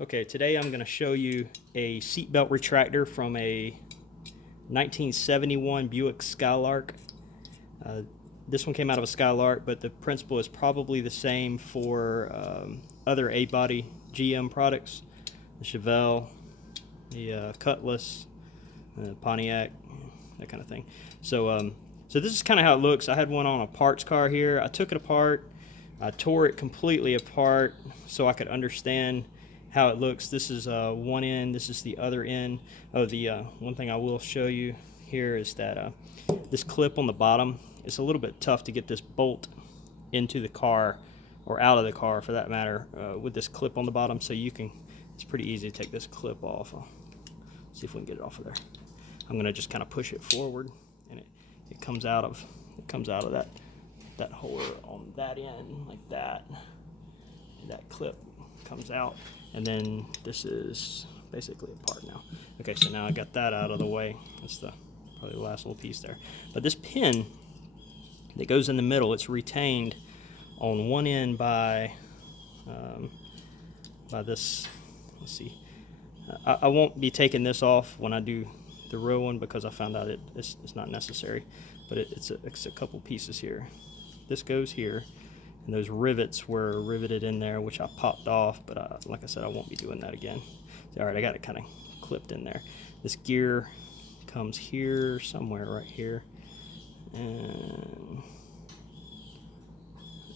Okay, today I'm going to show you a seatbelt retractor from a 1971 Buick Skylark. Uh, this one came out of a Skylark, but the principle is probably the same for other A-body GM products, the Chevelle, the Cutlass, Pontiac, that kind of thing. So this is kind of how it looks. I had one on a parts car here. I took it apart. I tore it completely apart so I could understand how it looks. This is one end. This is the other end. Oh, the one thing I will show you here is that this clip on the bottom, it's a little bit tough to get this bolt into the car or out of the car for that matter with this clip on the bottom. So it's pretty easy to take this clip off. I'll see if we can get it off of there. I'm gonna just kind of push it forward, and it comes out of that hole on that end like that. And that clip comes out, and then this is basically apart now. Okay, so now I got that out of the way. That's probably the last little piece there. But this pin that goes in the middle, it's retained on one end by this. Let's see. I won't be taking this off when I do the real one because I found out it's not necessary. But it's a couple pieces here. This goes here, and those rivets were riveted in there, which I popped off, but like I said, I won't be doing that again. All right, I got it kind of clipped in there. This gear comes here, somewhere right here, and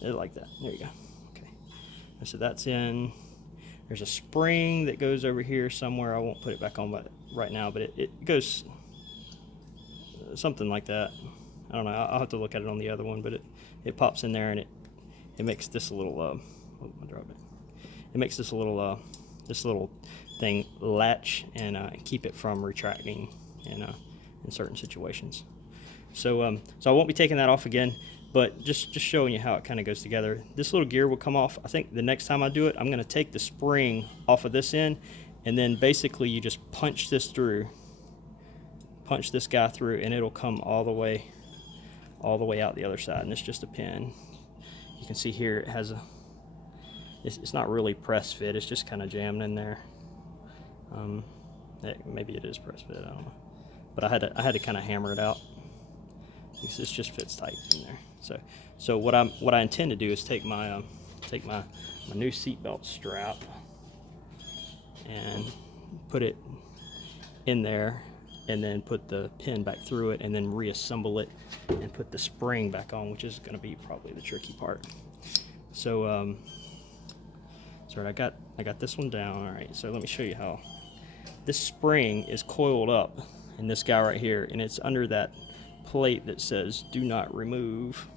like that. There you go. Okay, so that's in. There's a spring that goes over here somewhere. I won't put it back on right now, but it goes something like that. I don't know. I'll have to look at it on the other one, but it pops in there, and it makes this little it makes this little thing latch and keep it from retracting in certain situations. So I won't be taking that off again, but just showing you how it kind of goes together. This little gear will come off. I think the next time I do it, I'm going to take the spring off of this end, and then basically you just punch this guy through, and it'll come all the way out the other side. And it's just a pin. You can see here it has it's not really press fit, it's just kind of jammed in there. Maybe it is press fit, I don't know, but I had to kind of hammer it out because this just fits tight in there. So what I intend to do is take my new seatbelt strap and put it in there, and then put the pin back through it, and then reassemble it and put the spring back on, which is going to be probably the tricky part. So sorry, I got this one down. All right, so let me show you how this spring is coiled up in this guy right here, and it's under that plate that says "Do not remove."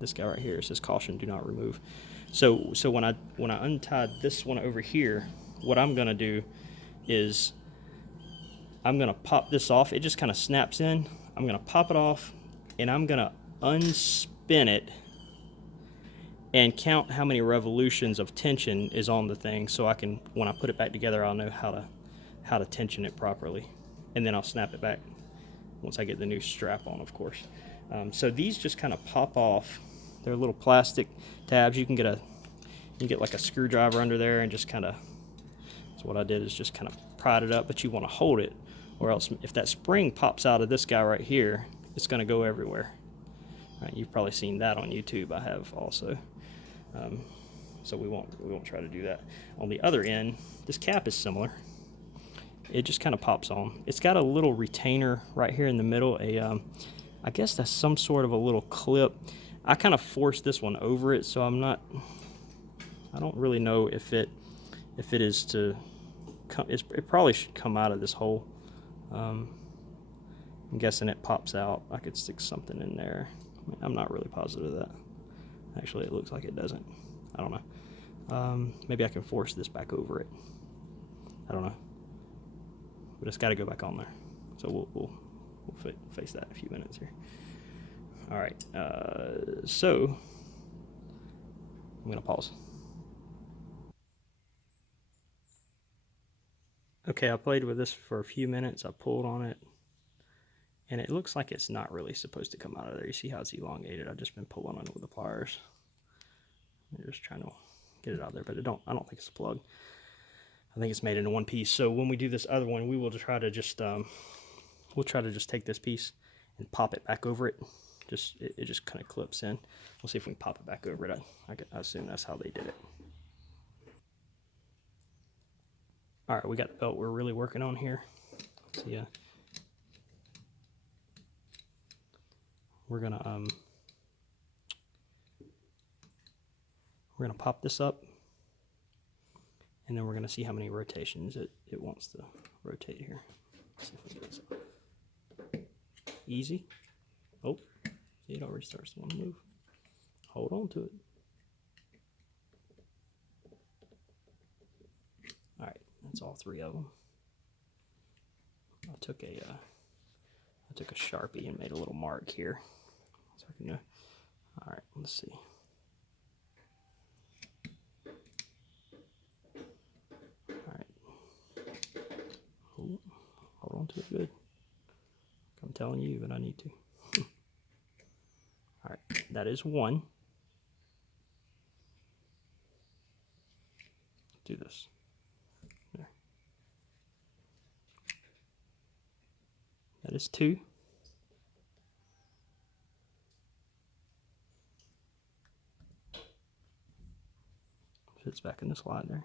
This guy right here says "Caution, do not remove." So when I untied this one over here, what I'm gonna do is I'm gonna pop this off. It just kind of snaps in. I'm gonna pop it off, and I'm gonna unspin it and count how many revolutions of tension is on the thing, so I can, when I put it back together, I'll know how to tension it properly, and then I'll snap it back once I get the new strap on, of course. So these just kind of pop off. They're little plastic tabs. You can get like a screwdriver under there and just kind of. So what I did is just kind of pried it up, but you want to hold it, or else if that spring pops out of this guy right here, it's going to go everywhere. Right, you've probably seen that on YouTube. I have also. So we won't try to do that. On the other end, this cap is similar. It just kind of pops on. It's got a little retainer right here in the middle. I guess that's some sort of a little clip. I kind of forced this one over it, so I don't really know if it is to come. It probably should come out of this hole. I'm guessing it pops out. I could stick something in there. I'm not really positive of that. Actually, it looks like it doesn't. I don't know. Maybe I can force this back over it. I don't know. But it's got to go back on there. So we'll face that in a few minutes here. All right. So I'm gonna pause. Okay, I played with this for a few minutes. I pulled on it, and it looks like it's not really supposed to come out of there. You see how it's elongated? I've just been pulling on it with the pliers. I'm just trying to get it out there, but I don't think it's a plug. I think it's made into one piece. So when we do this other one, we will try to just we'll try to just take this piece and pop it back over it. It just kind of clips in. We'll see if we can pop it back over it. I assume that's how they did it. All right, we got the belt we're really working on here. So yeah, we're gonna pop this up, and then we're gonna see how many rotations it wants to rotate here. Let's see if we can get this up. Easy. Oh, see, it already starts to want to move. Hold on to it. All right, that's all three of them. I took a Sharpie and made a little mark here, so I can know. All right, let's see. All right. Ooh, hold on to it good. I'm telling you, but I need to. All right, that is one. Do this. There. That is two. Fits back in the slide there.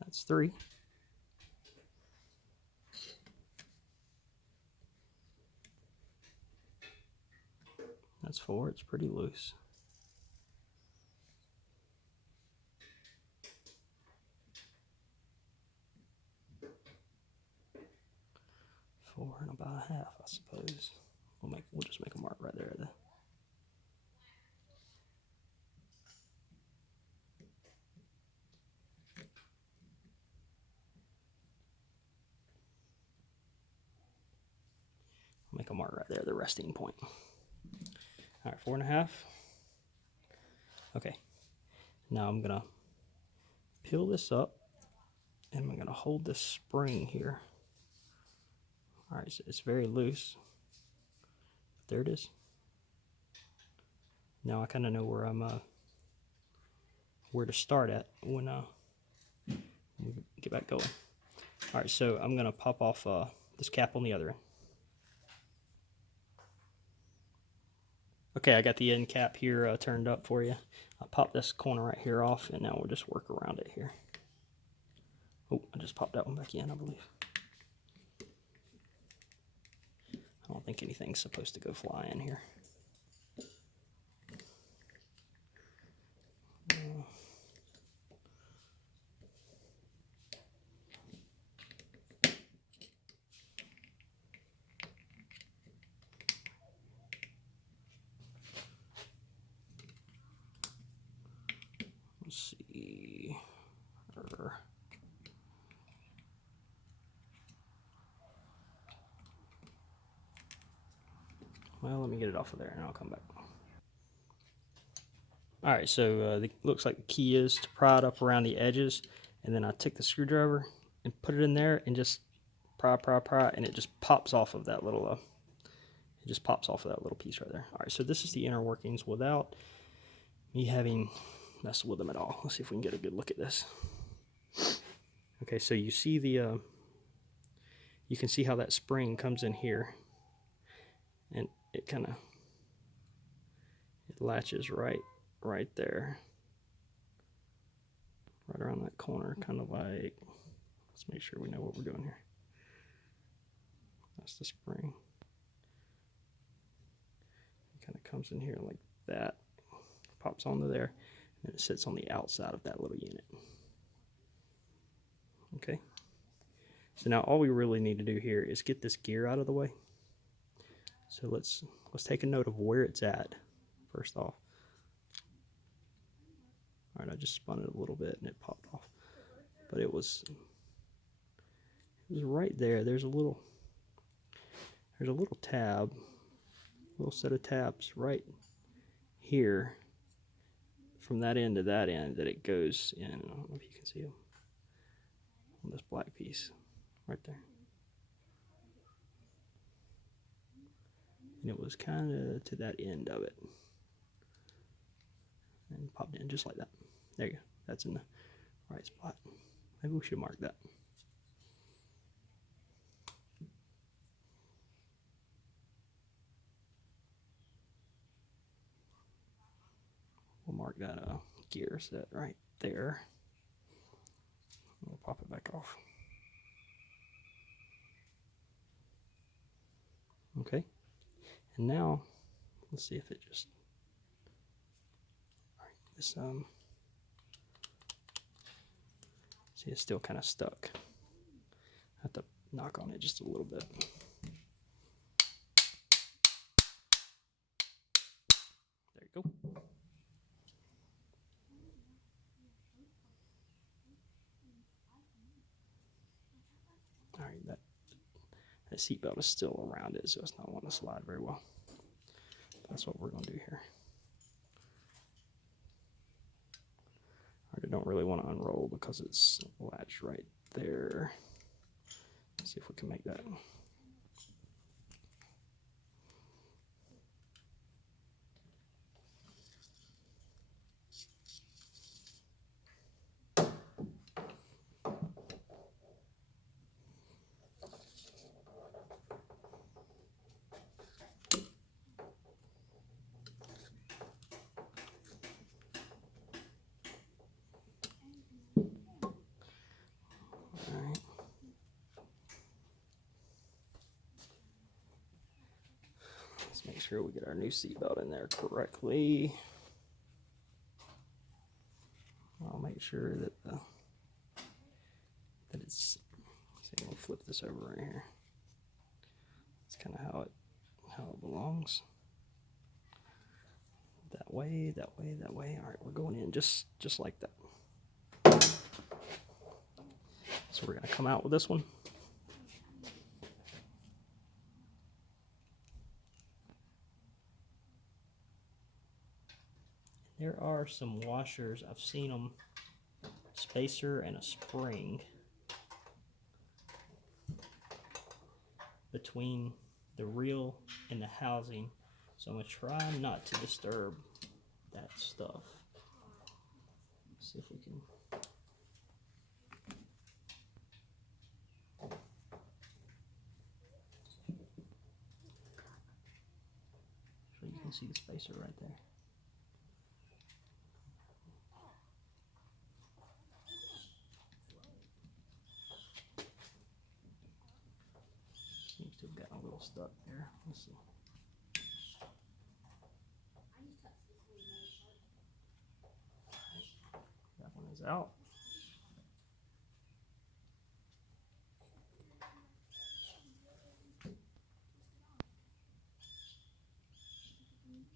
That's three. That's four. It's pretty loose. Four and about a half, I suppose. We'll just make a mark right there. Make a mark right there, the resting point. All right, 4.5. Okay, now I'm gonna peel this up, and I'm gonna hold this spring here. All right, so it's very loose. There it is. Now I kind of know where I'm where to start at when we get back going. All right, so I'm gonna pop off this cap on the other end. Okay, I got the end cap here turned up for you. I'll pop this corner right here off, and now we'll just work around it here. Oh, I just popped that one back in, I believe. I don't think anything's supposed to go flying here. Let's see. Well, let me get it off of there and I'll come back. All right, so looks like the key is to pry it up around the edges, and then I take the screwdriver and put it in there and just pry, and it just pops off of that little piece right there. All right, so this is the inner workings without me having messed with them at all. Let's see if we can get a good look at this. Okay, so you see the you can see how that spring comes in here, and it latches right there, right around that corner, kind of like, let's make sure we know what we're doing here. That's the spring. It kind of comes in here like that, pops onto there, and it sits on the outside of that little unit. Okay, so now all we really need to do here is get this gear out of the way. So let's take a note of where it's at first off. All right, I just spun it a little bit and it popped off, but it was right there. There's a little tab, little set of tabs right here from that end to that end that it goes in. I don't know if you can see them on this black piece right there. and it was kind of to that end of it, and popped in just like that. There you go. That's in the right spot. Maybe we should mark that. We'll mark that gear set right there. We'll pop it back off. Okay, and now let's see if it just. All right, this see, it's still kind of stuck. I have to knock on it just a little bit. There you go. All right, that seatbelt is still around it, so it's not wanting to slide very well. That's what we're going to do here. All right, I don't really want to unroll because it's latched right there. Let's see if we can make that. Let's make sure we get our new seatbelt in there correctly. I'll make sure that that it's. See, we'll flip this over right here. That's kind of how it belongs. That way, that way, that way. All right, we're going in just like that. So we're gonna come out with this one. There are some washers, I've seen them, spacer and a spring between the reel and the housing. So I'm gonna try not to disturb that stuff. Let's see if we can. So you can see the spacer right there. Seems to have gotten a little stuck there. Let's see. That one is out.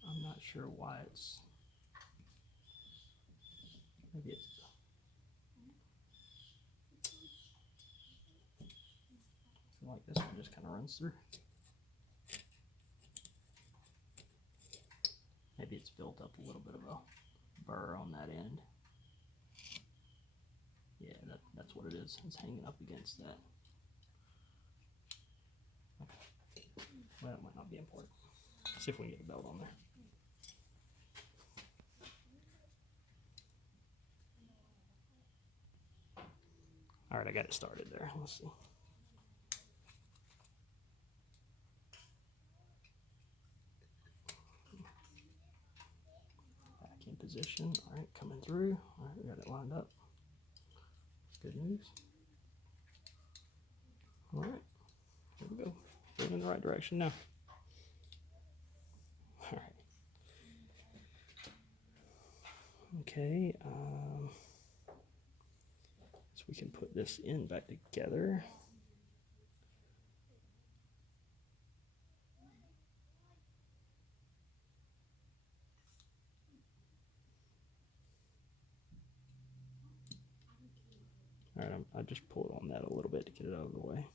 I'm not sure why it's. Maybe it's. I feel like this one just kind of runs through. Maybe it's built up a little bit of a burr on that end. Yeah, that's what it is. It's hanging up against that. Okay. Well, that might not be important. Let's see if we can get a belt on there. All right, I got it started there. Let's see. Back in position. All right, coming through. All right, we got it lined up. Good news. All right, here we go. Going in the right direction now. All right. Okay. So we can put this in back together. All right, I just pulled on that a little bit to get it out of the way.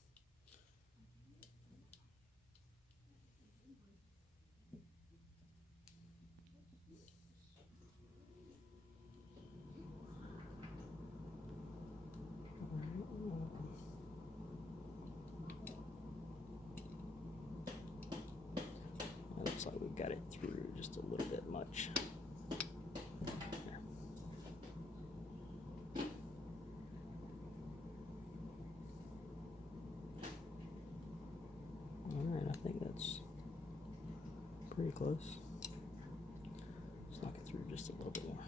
like we've got it through just a little bit much. There. Alright, I think that's pretty close. Let's knock it through just a little bit more.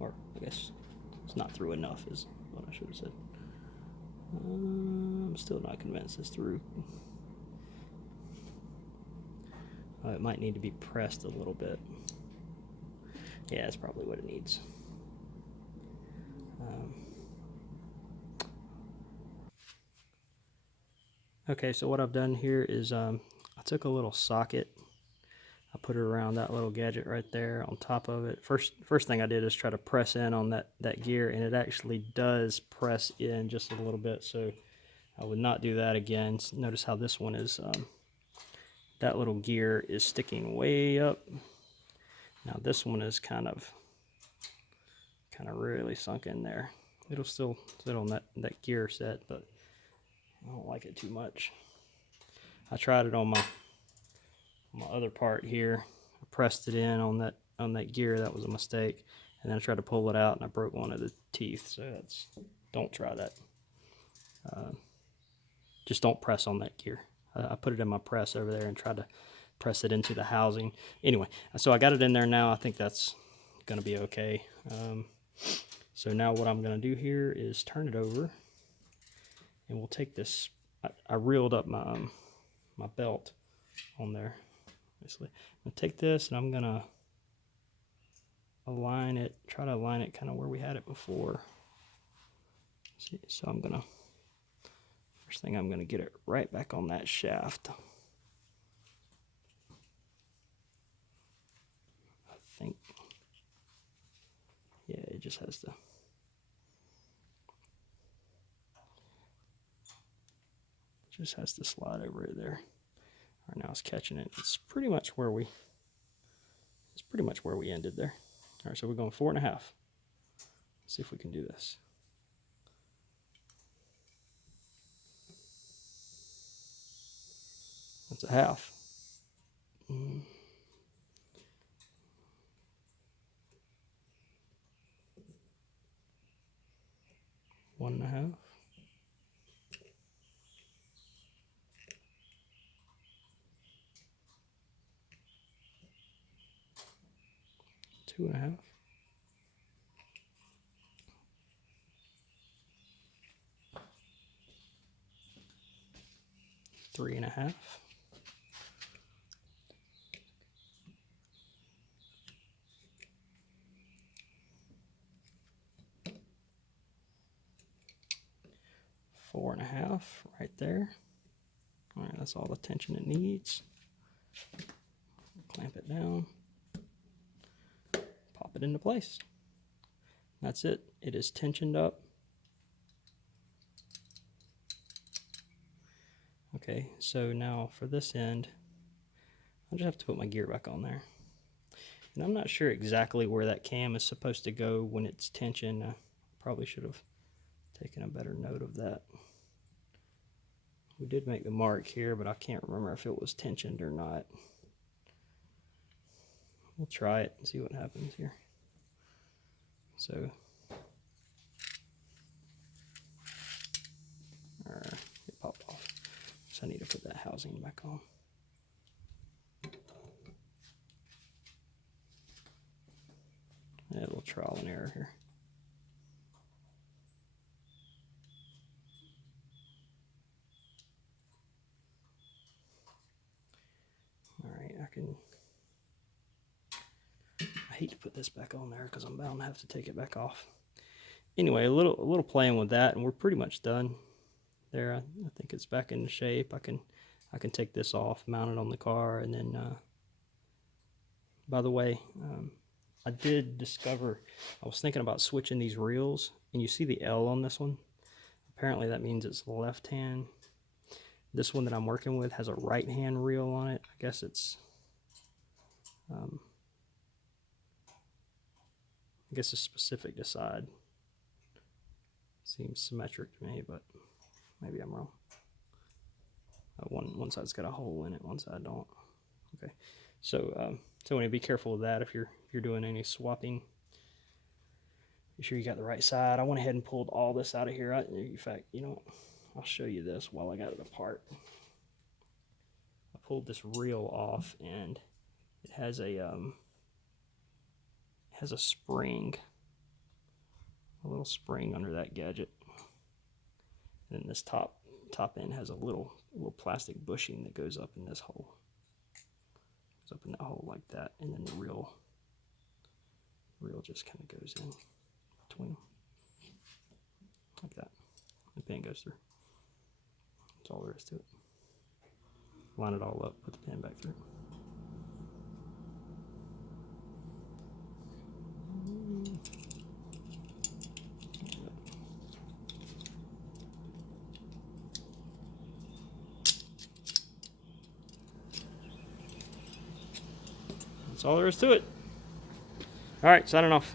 Or I guess it's not through enough is what I should have said. I'm still not convinced it's through. It might need to be pressed a little bit. Yeah, that's probably what it needs. Okay, so what I've done here is I took a little socket. I put it around that little gadget right there on top of it. First thing I did is try to press in on that gear, and it actually does press in just a little bit, so I would not do that again. Notice how this one is, that little gear is sticking way up. Now this one is kind of really sunk in there. It'll still sit on that gear set, but I don't like it too much. I tried it on my other part here. I pressed it in on that gear. That was a mistake. And then I tried to pull it out and I broke one of the teeth. So don't try that. Just don't press on that gear. I put it in my press over there and tried to press it into the housing. Anyway, so I got it in there now. I think that's going to be okay. So now what I'm going to do here is turn it over, and we'll take this. I reeled up my my belt on there. Obviously, I'm going to take this and I'm going to align it. Try to align it kind of where we had it before. See, so I'm going to. First thing, I'm going to get it right back on that shaft. I think, yeah, it just has to. Just has to slide over there. All right, now it's catching it. It's pretty much where we ended there. All right, so we're going 4.5. Let's see if we can do this. That's a half. 1.5. 2.5. 3.5. 4.5 right there. All right, that's all the tension it needs. Clamp it down. Pop it into place. That's it. It is tensioned up. Okay, so now for this end, I'll just have to put my gear back on there. And I'm not sure exactly where that cam is supposed to go when it's tensioned. I probably should have taken a better note of that. We did make the mark here, but I can't remember if it was tensioned or not. We'll try it and see what happens here. So, it popped off. So I need to put that housing back on. A little trial and error here. All right, I hate to put this back on there because I'm bound to have to take it back off. Anyway, a little playing with that, and we're pretty much done there. I think it's back in shape. I can take this off, mount it on the car, and then. By the way, I did discover. I was thinking about switching these reels, and you see the L on this one. Apparently, that means it's left hand. This one that I'm working with has a right hand reel on it. I guess it's. I guess it's specific to side. Seems symmetric to me, but maybe I'm wrong. One side's got a hole in it, one side don't. Okay, so so when you be careful with that if you're doing any swapping. Be sure you got the right side. I went ahead and pulled all this out of here. In fact, you know what? I'll show you this while I got it apart. I pulled this reel off, and it has a spring, a little spring under that gadget, and then this top end has a little plastic bushing that goes up in this hole. Goes up in that hole like that, and then the reel just kind of goes in between like that. The pin goes through. That's all there is to it. Line it all up, put the pin back through. That's all there is to it. All right, signing off.